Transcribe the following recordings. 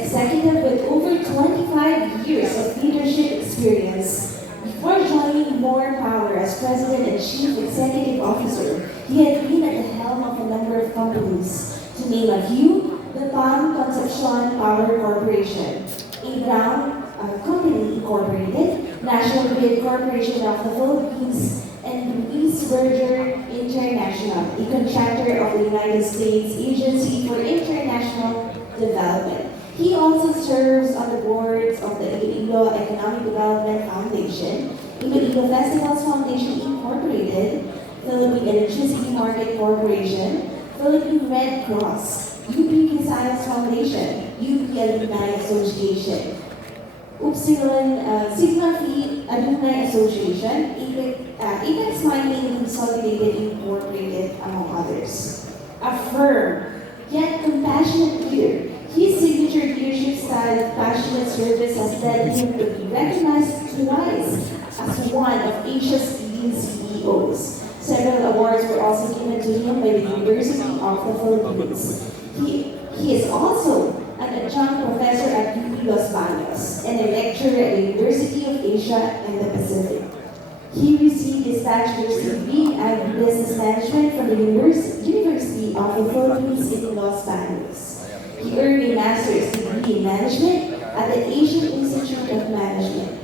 executive with over 25 years of leadership experience. Before joining More Power as President and Chief Executive Officer, he had been at the helm of a number of companies. To name a few, the Palm Concepcion Power Corporation, Brown Company Incorporated, National Grid Corporation of the Philippines, and Louis Berger International, a contractor of the United States Agency for International Development. He also serves on the boards of the Iloilo Economic Development Foundation, Iloilo Festivals Foundation Incorporated, Philippine Electricity Market Corporation, Philippine Red Cross, UP Visayas Foundation, UP Alumni Association, Sigma Phi Alumni Association, Apex Mining Consolidated Incorporated, among others. A firm, yet compassionate leader, his signature leadership style of passionate service has led him to be recognized twice as one of Asia's leading CEOs. Several awards were also given to him by the University of the Philippines. He is also an adjunct professor at UP Los Baños and a lecturer at the University of Asia and the Pacific. He received his bachelor's degree in business management from the University of the Philippines in Los Baños. He earned a master's degree in management at the Asian Institute of Management.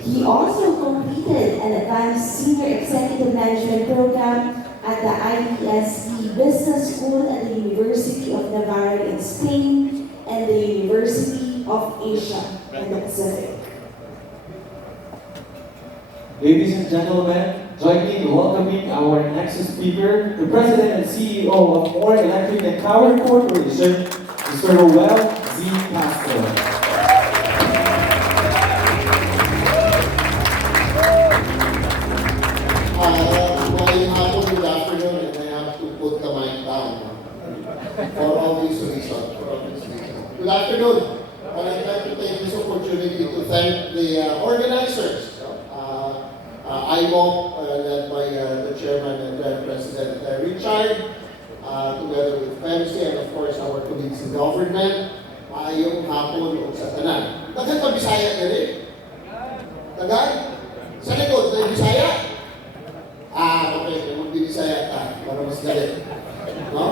He also completed an advanced senior executive management program at the IESE Business School at the University of Navarra in Spain and the University of Asia and the Pacific. Ladies and gentlemen, join me in welcoming our next speaker, the President and CEO of More Electric and Power Corporation, Mr. Roel Castro. Good afternoon, and I have to put the mic down for obvious reasons. Good afternoon. I'd like to take this opportunity to thank the organizers. IEMOP, led by the chairman and then President Richard, together with PEPIF and of course our colleagues in government. Maayong hapon o sa tanan. Tagal ka Bisaya na rin? Tagal? Sa likod, na Bisaya? Okay, mag-Bisaya ka para mas galit. No?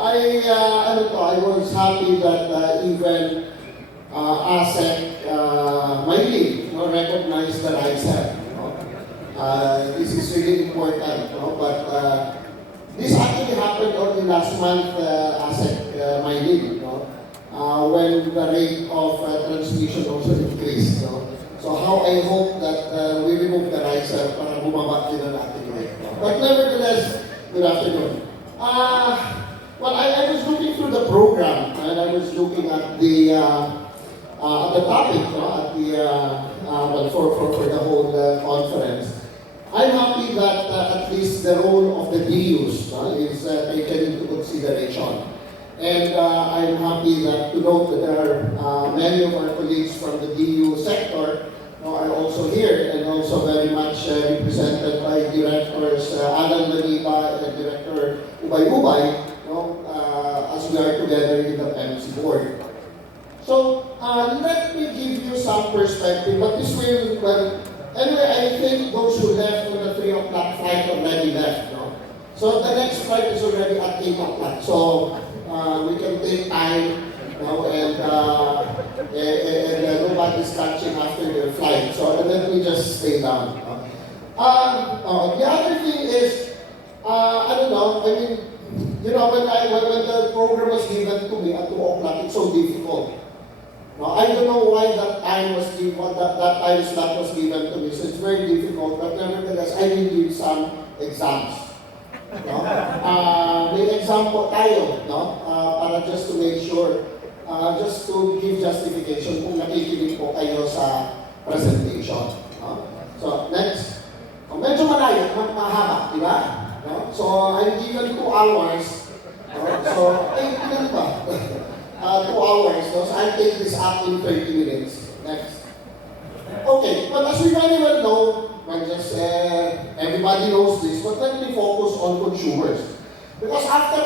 I was happy that even ASEC, my league, recognized the RISEP. This is really important, but this actually happened only last month, ASEC, my league, when the rate of transmission also increased. So how I hope that we remove the riser para bumaba din ang ating rate. But nevertheless, good afternoon. Well, I was looking through the program and I was looking at the topic, for the whole conference. I'm happy that at least the role of the DUs is taken into consideration. And I'm happy to note that there are many of our colleagues from the DU sector are also here and also very much represented by Directors Alan Laniba and Director Ubay, as we are together in the PEMC board. So let me give you some perspective, but this will, anyway, I think those who left on the 3 o'clock flight already left. So the next flight is already at 8 o'clock. So we can take time and nobody's catching after their flight. So let me just stay down. The other thing is, I don't know, I mean, when the program was given to me at 2 o'clock, it's so difficult. I don't know why that time was given, that time slot was given to me, so it's very difficult, but nevertheless, I will give some exams. May exam po tayo, para just to make sure, just to give justification kung nakikinig po kayo sa presentation. So, next. Medyo malayo, mahaba, di ba? So, I'm given 2 hours. So, ilan ba? 2 hours, so I'll take this up in 30 minutes. Next. Okay, but as we very well know, everybody knows this, but let me focus on consumers. Because after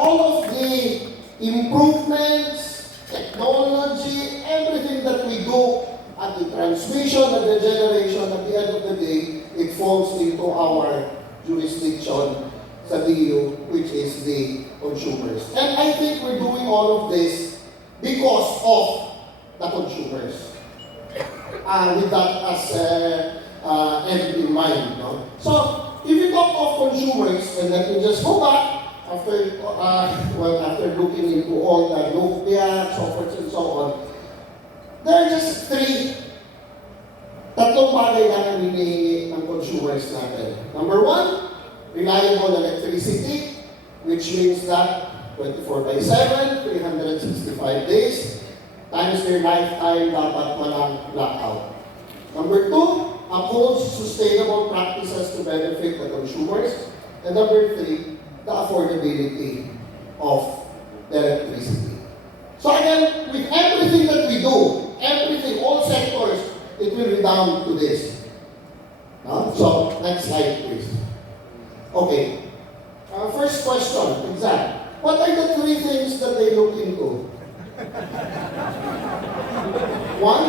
all of the improvements, technology, that the transmission and the generation, at the end of the day, it falls into our jurisdiction sa DU, which is the consumers. And I think we're doing all of this because of the consumers. With that as end in mind. No? So, if you talk of consumers, and let me just go back, after looking into all the NOPIA, so forth and so on, there are just tatlong bagay lang ang hinihingi ng consumers natin. Number one, reliable electricity, which means that 24/7, 365 days, times their lifetime, dapat walang blackout. Number two, upholds sustainable practices to benefit the consumers. And number three, the affordability of the electricity. So again, with everything that we do, everything, all sectors, it will redound to this. So, next slide, please. Okay. First question, exam. What are the three things that they look into? One,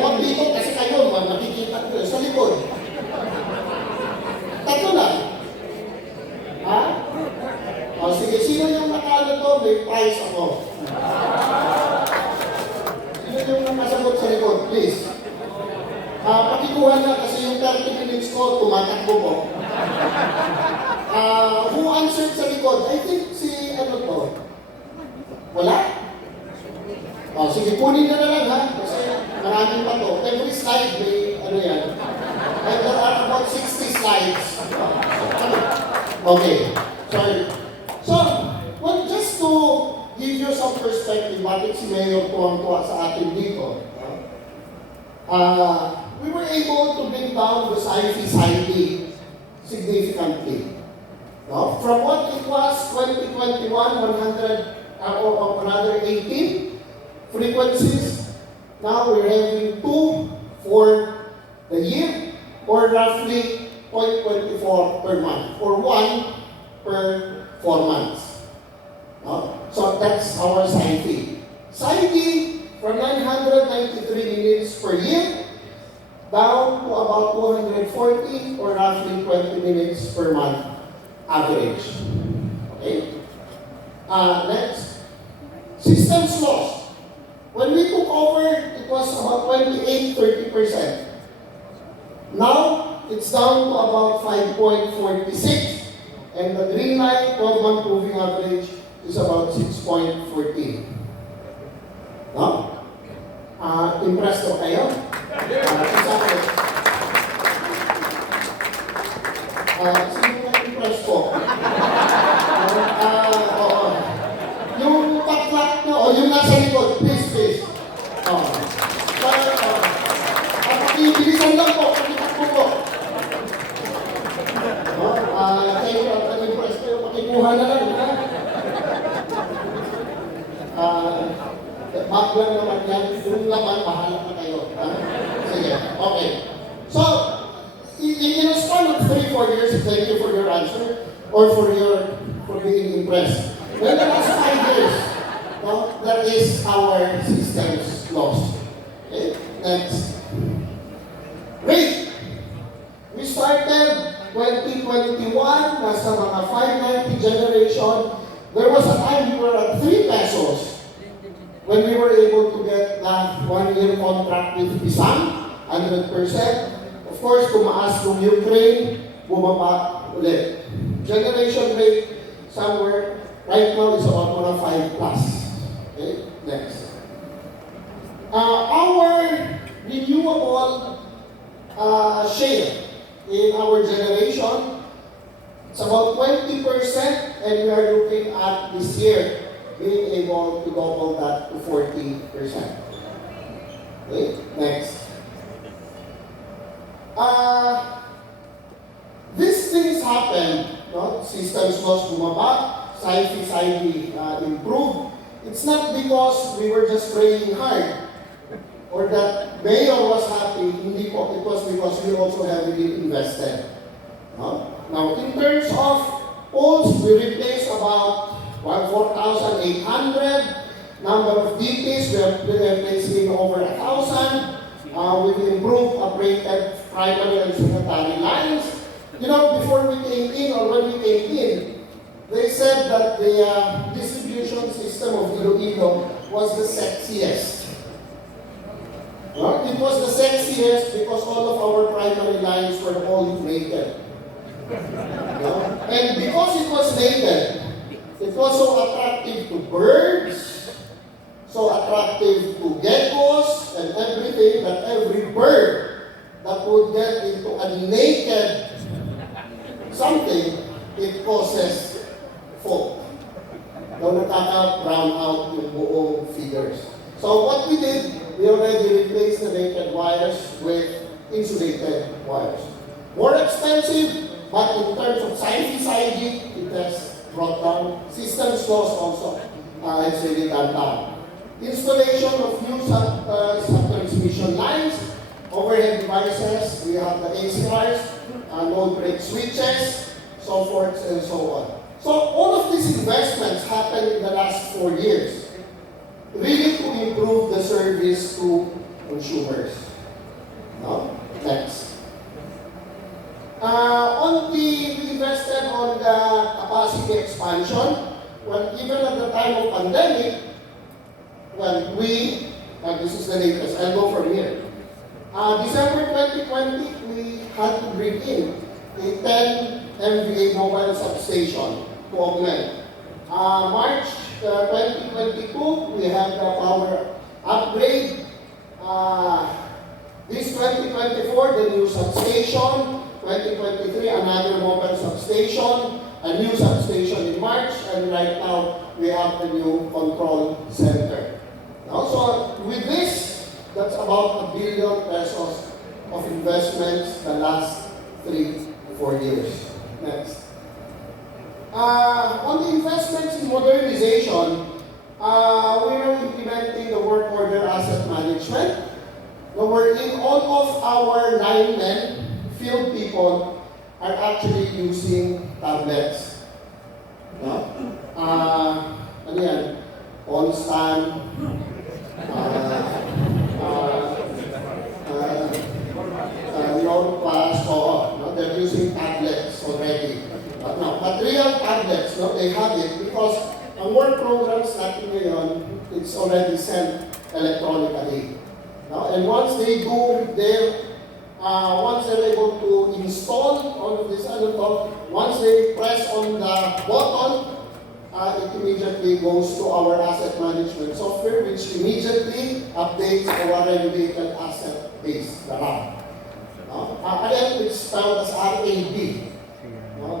wag dito kasi kayo, makikita ko sa likod. Tatlo lang. Ha? O sige, sino yung nakala to? May prize ako. Sino yung nakasagot sa likod? Please. Pakikuha na kasi yung 30 minutes ko, tumatakbo ko. Who answered sa likod? I think si ano to? Wala? O sige, kunin na lang ha. Kasi maraming pa to. Every slide may ano yan. And there are about 60 slides. Okay. Sorry. So, well, just to give you some perspective, bakit si Mayor tuwang-tuwa sa atin dito, we were able to bring down the SAIFI significantly. No? From what it was 2021, 118 frequencies, now we're having 2 for the year, or roughly 0.24 per month, or 1 per 4 months. No? So that's our SAIFI. SAIFI from 993 minutes per year down to about 240 or roughly 20 minutes per month average. Okay? Next. Systems loss. When we took over, it was about 28-30%. Now, it's down to about 5.46. And the green line, 12-month moving average, is about 6.14. No? Impressed ba kayo? Sino na-impress po? Yung patlak na, yung nasa likod, please. Pakibilisan lang po, pakitakbo po. Kayo na-impress kayo, pakikuha na lang, ha? Back lang naman yan, yung laman, bahala na kayo. Sige, okay. So, in a span of 3-4 years, thank you for your answer, or for being impressed. Well, the last 5 years, no, that is our systems lost. Okay, next. Rate. We started 2021, nasa mga 590 generation. There was a time we were at 3 pesos. When we were able to get the 1-year contract with Pisang, 100%, of course, tumaas from Ukraine, bumaba ulit. Generation rate, somewhere, right now, is about mga 5 plus. Okay, next. Our renewable share in our generation, it's about 20%, and we are looking at this year being able to double that to 40%. Okay, next. These things happen, no? Systems loss bumaba, SAIFI improved. It's not because we were just praying hard or that Mayor was happy, hindi po. It was because we also heavily invested. No? Now, in terms of poles, we replaced about 4,800. Number of DPs, we have replacing over 1,000. We've improved upgraded primary and secondary lines. You know, before we came in, or when we came in, they said that the distribution system of Iloilo was the sexiest. It was the sexiest because all of our primary lines were all naked. And because it was naked, it was so attractive to birds, so attractive to geckos and everything, that every bird that would get into a naked something, it causes fault. Nakaka-brown out yung buong figures. So what we did, we already replaced the naked wires with insulated wires. More expensive, but in terms of safety, it has brought down. Systems cost also, it's really gone down. Installation of new sub-transmission lines, overhead devices, we have the AC wires, load break switches, so forth and so on. So all of these investments happened in the last 4 years, really to improve the service to consumers. No? Next. We invested on the capacity expansion. Well, even at the time of pandemic, this is the latest, I'll go from here. December 2020, we had to bring in a 10 MVA mobile substation to augment. March 2022, we had the power upgrade. This 2024, the new substation. 2023, another mobile substation. A new substation in March. And right now, we have the new control center. Now, so with this, that's about 1 billion pesos of investments the last 3-4 years. Next. On the investments in modernization, we are implementing the work order asset management. Wherein all of our linemen, field people, are actually using tablets. No? Ano yan? Constant, low class, no? They're using tablets already. But now, material tablets, no? They have it because ang work programs natin ngayon, it's already sent electronically. No? And once they do once they're able to install all of this, once they press on the button, it immediately goes to our asset management software, which immediately updates our regulated asset base, the RAM. Again, it's spelled as RAB,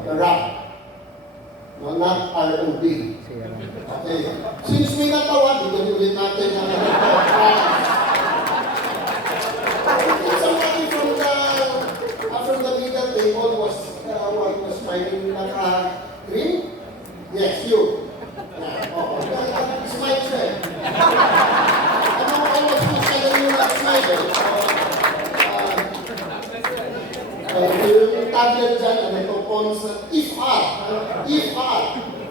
the RAM, not ROB. Okay. Since may natawa, bigyan ulit natin na somebody from the legal table was fighting green? Yes, you. Yeah, it's my friend. I was telling you last night. Yung tablet dyan, ito constant, if R,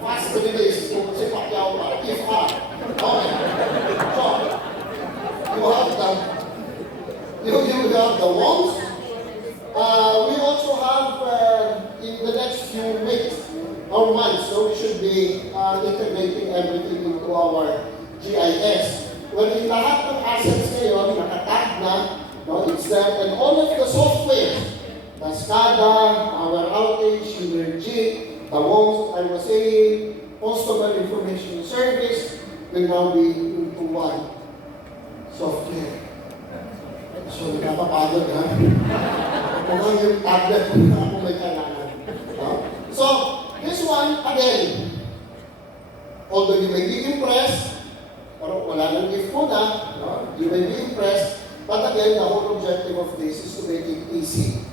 fast release, kung si Pacquiao pa, if R. Okay. So, you have the walls. We also have, in the next few weeks or months, so we should be integrating everything into our GIS. Well, in lahat ng assets ngayon, nakatag na, it's there, and all of the software, the SCADA, our outage, Synergy, the WOMS, I was saying, Customer Information Service, will now be into one software. So, nakapapagod, ha? Kung yung tablet na ako may kailangan. So, this one, again, although you may be impressed, pero wala nang gift mo na, you may be impressed, but again, the whole objective of this is to make it easy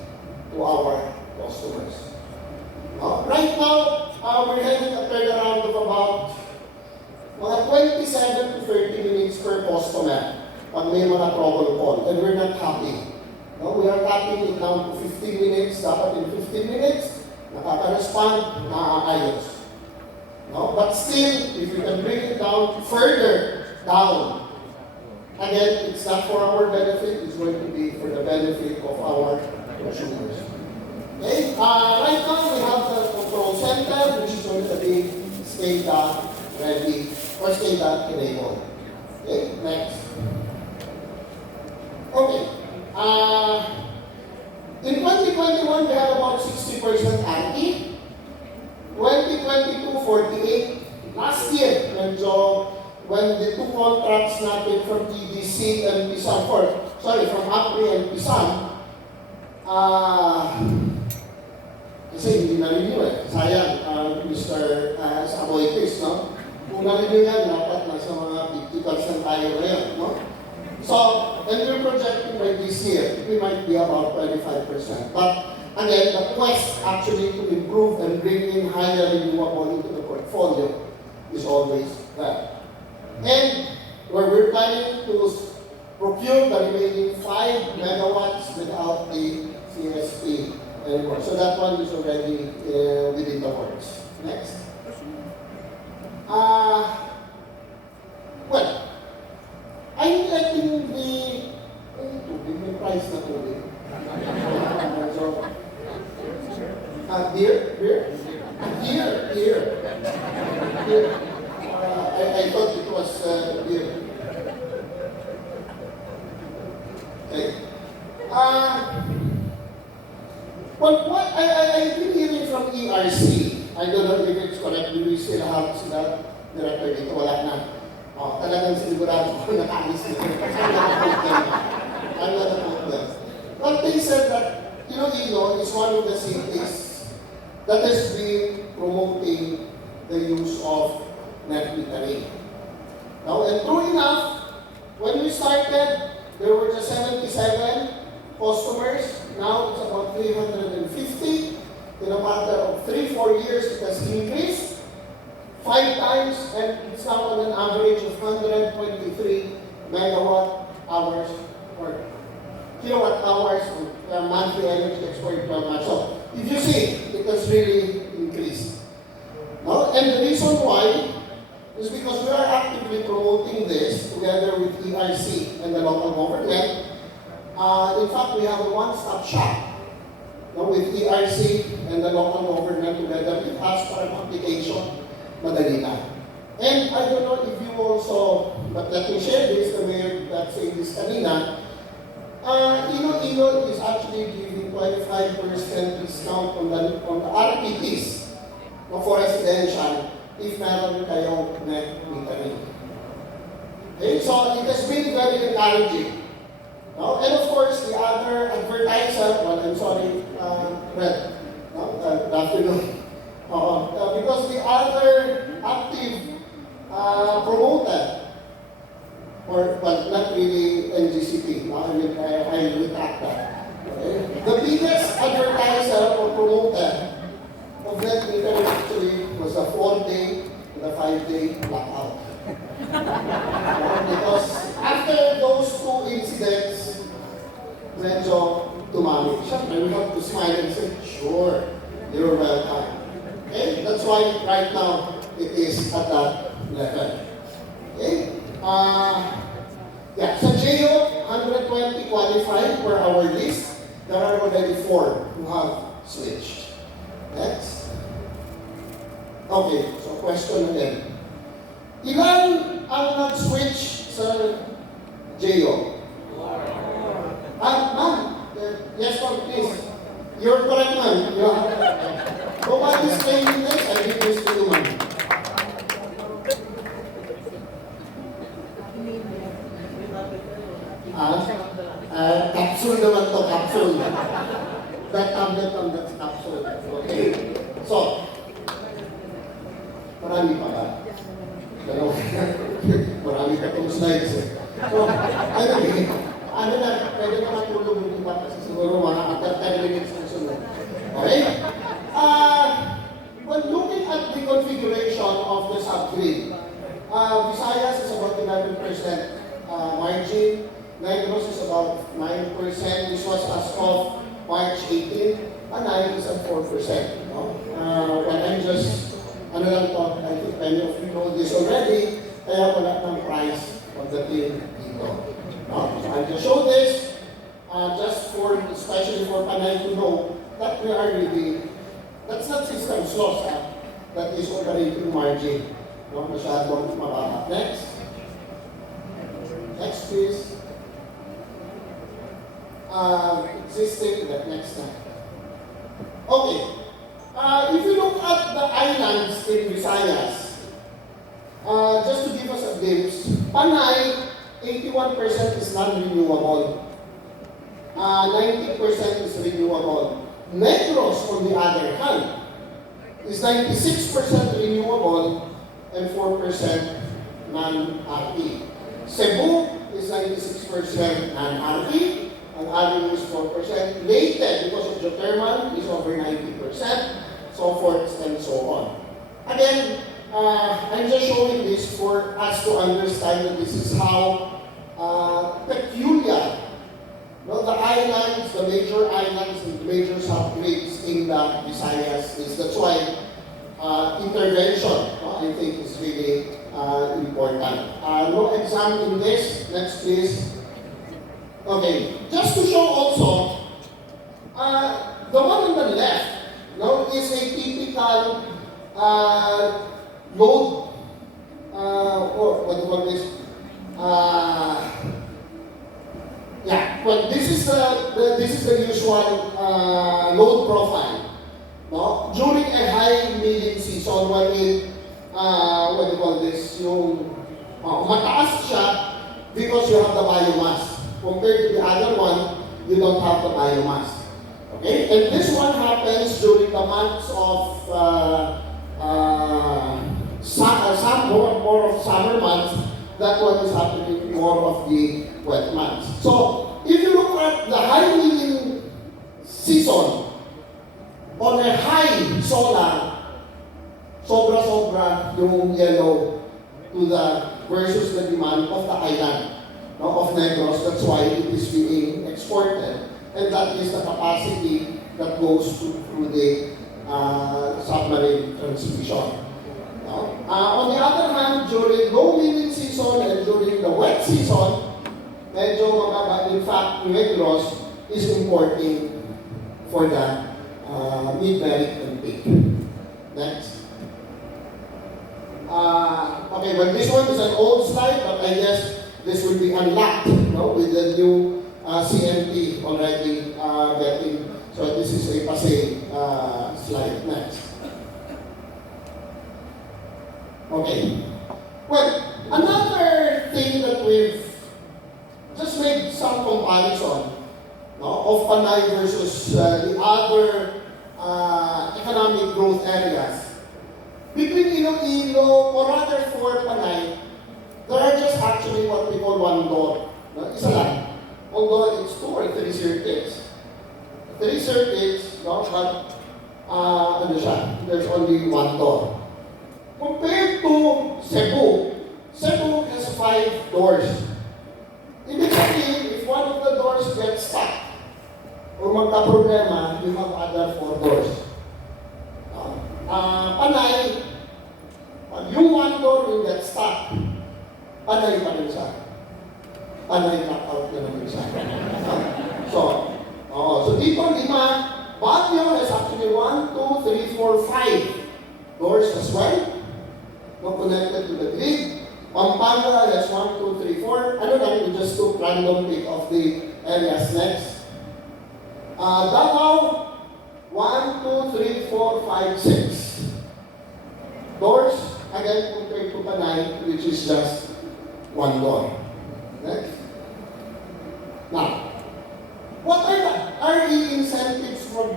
to our customers. Right now, we're having a turnaround of about mga 27 to 30 minutes per customer pag may mga trouble call, and we're not happy. We are cutting it down to 15 minutes. Dapat in 15 minutes, nakaka-respond, naaayos. But still, if we can bring it down further down, again, it's not for our benefit, it's going to be for the benefit of our consumers. Okay, right now we have the control center, which is going to be SCADA ready or SCADA enabled. Okay, next. Okay, in 2021 we had about 60% RE. 2022, 48. Last year, when the two contracts natin from TDC and PISAM, from APRI and PISAM, kasi hindi na-renew eh. Sayang, Mr. Saboytis, no? Kung na-renew yan, dapat nasa mga 50% tayo ngayon, no? So, and we're projecting by this year, we might be about 25%. But again, the quest actually to improve and bring in higher renewable into the portfolio is always there. And where we're planning to procure the remaining 5 megawatts without the CSP anymore. So that one is already within the works. Next. Well, I'm letting the tubig, may price na tubig. So, beer? Beer. I thought it was beer. Okay. Well, what I've been hearing from ERC, I don't know if it's correct, we still have sila director dito, wala na. Talagang sigurado ko nakaalis na. I'm not a problem. But they said that, Iloilo is one of the cities that has been promoting the use of net metering. Now, and true enough, when we started, there were just 77 customers. Now it's about 350. In a matter of 3-4 years, it has increased 5 times, and it's now on an average of 123 megawatt hours or kilowatt hours of monthly energy export per month. So, if you see, it has really increased. No? And the reason why is because we are actively promoting this together with ERC and the local government. In fact, we have a one-stop shop with ERC and the local government together with us for an application, madali na. And I don't know if you also, but let me share this, the way that say this kanina, Iloilo is actually giving 25% discount on the RPTs for residential if meron kayong net metering. Okay, so it has been very encouraging. No? And of course, the other advertiser, well, I'm sorry, Red, good afternoon. Because the other active promoter, or well, not really NGCP, no? I retract that. Okay? The biggest advertiser or promoter of net metering actually was a 4-day and a 5-day blackout. Because after those two incidents, medyo tumami. Siyempre, we have to smile and say, sure, you're welcome. Okay? That's why right now, it is at that level. Okay? Sa JO, 120 qualified per our list. There are already 4 who have switched. Next. Okay, so question again. Ilan ang nag-switch sa JO? Ma'am. Yes, ma'am, please. You're correct, ma'am. Nobody's claiming this. I give this to you, ma'am. Capsule naman to, capsule. That tablet on that capsule. Okay. So, marami pa ba? Marami ka itong slides eh. So, anyway, pwede naman tulog yung iba kasi siguro mga after 10 minutes na sunod. Okay? When looking at the configuration of the subgrid, Visayas is about 11% margin, Negros is about 9%, this was as of March 18, and 9 is at 4%. No? But I'm just, I think many of you know this already, kaya wala ng price pagdating dito. loss that is operating margin. No, masyadong mababa. Next. Next, please. Existing, next time. Okay. If you look at the islands in Visayas, just to give us a glimpse, Panay, 81% is non-renewable. 90% is renewable. Negros, on the other hand, is 96% renewable and 4% non-RE. Cebu is 96% non-RE, and RE is 4%. Leyte, because of geothermal, is over 90%, so forth and so on. Again, I'm just showing this for us to understand that this is how peculiar the islands, the major islands, and the major subgrids in the Visayas is. That's why intervention, I think, is really important. No exam in this. Next, please. Okay, just to show also, the one on the left is a typical load, or what do you call this? Well, this is the usual load profile. No? During a high milling season, wherein, what do you call this? Yung mataas siya because you have the biomass. Compared to the other one, you don't have the biomass. Okay? And this one happens during the months of more of summer months. That one is happening more of the wet months. So, if you look at the high milling season, on a high solar, sobra-sobra yung yellow to the versus the demand of the island of Negros. That's why it is being exported, and that is the capacity that goes through the submarine transmission. On the other hand, during low milling season and during the wet season, medyo mababa. In fact, Negros is importing for the mid-merit and peak. Next. Okay, well, this one is an old slide, but I guess this will be unlocked with the new CNT already getting. So this is a passé slide. Next. Okay. Well, another thing that we've just made some comparison of Panay versus the other economic growth areas. Between Iloilo, or rather for Panay, there are just actually what we call one door. Isa lang. Although it's 2 or 3 circuits. 3 circuits, but there's only one door. Compared to Cebu, Cebu has 5 doors. Ibig sabihin, if one of the doors gets stuck or magka-problema, you have other 4 doors. Panay, pag yung one door will get stuck, Panay pa rin siya. Panay knockout na naman siya. So dito 5, Baguio has actually 1, 2, 3, 4, 5 doors as well. Connected to the grid. Pampanga has 1, 2, 3, 4. Ano lang, we just took random pick of the areas next. Davao, 1, 2, 3, 4, 5, 6 doors. Again, compared to Panay, which is just 1 door. Next. Now, what are the RE incentives for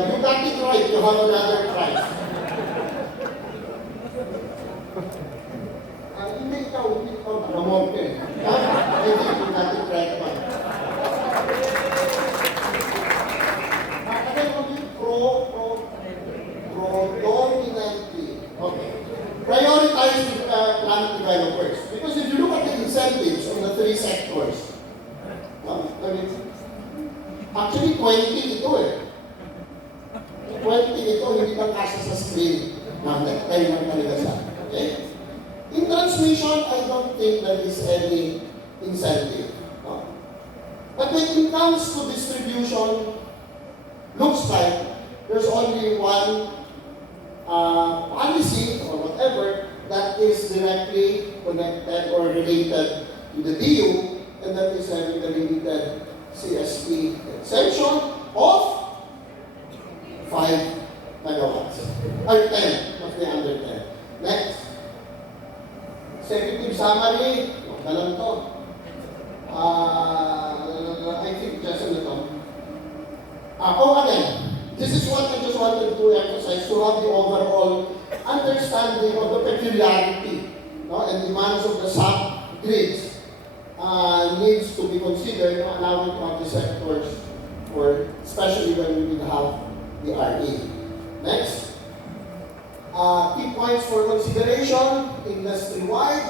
you got it right, you have another prize. Hindi ikaw, namorte. I think you got it right one. Again, predominantly. Okay. Prioritize plant developers. Because if you look at the incentives on the 3 sectors, actually 20 ito 20 ito, hindi lang kasi sa screen. Tayo lang talaga siya. Okay? In transmission, I don't think there is any incentive. No? But when it comes to distribution, looks like there's only one policy or whatever that is directly connected or related to the DU, and that is having the limited CSP exemption of 5 megawatts. Or 10, must be under 10. Next. Executive summary, wala lang to. I think just a little. Again, this is what I just wanted to emphasize, to have the overall understanding of the peculiarity, no, and demands of the sub-grids needs to be considered, allowing to have the sectors, for, especially when we will have the RE. Next. Key points for consideration, industry-wide,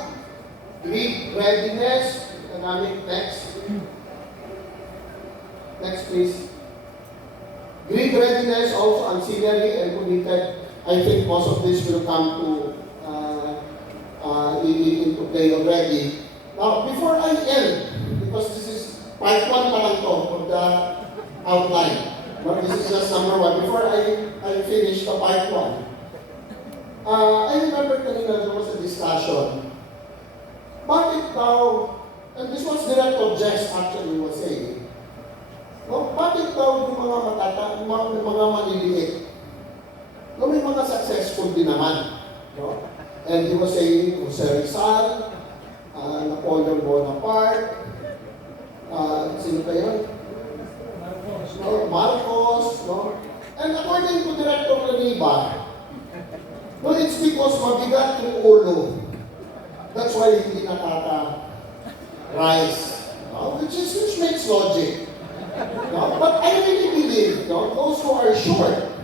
grid readiness, economic. Next. Next, please. Grid readiness, also ancillary and committed. I think most of this will come to into play already. Now, before I end, because this is part 1 pa lang to of the outline. But this is just number 1. Before I finish the part 1, I remember kanina there was a discussion. Bakit daw, and this was Director Jess actually was saying, no, bakit daw yung mga maliliit, no, may mga successful din naman. No? And he was saying, Jose Rizal, Napoleon Bonaparte, sino pa yun? Marcos, no? And according to Director Renewable, no, it's because mabigat yung ulo. That's why hindi nakaka-rise. No? Which makes logic. No? But I really believe, no, those who are short,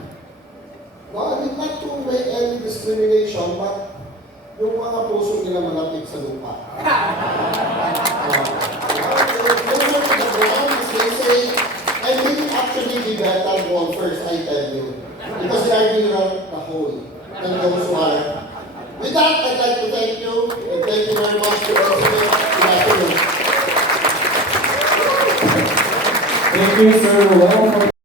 no, I mean, not to make any discrimination, but yung mga puso nila malapit sa lupa. Closer to the ground, as they say, I think actually be better golfers, I tell you. Because they are being the whole. And those who are. With that, I'd like to thank you, and thank you very much for listening. Good afternoon. Thank you, Sir Roel.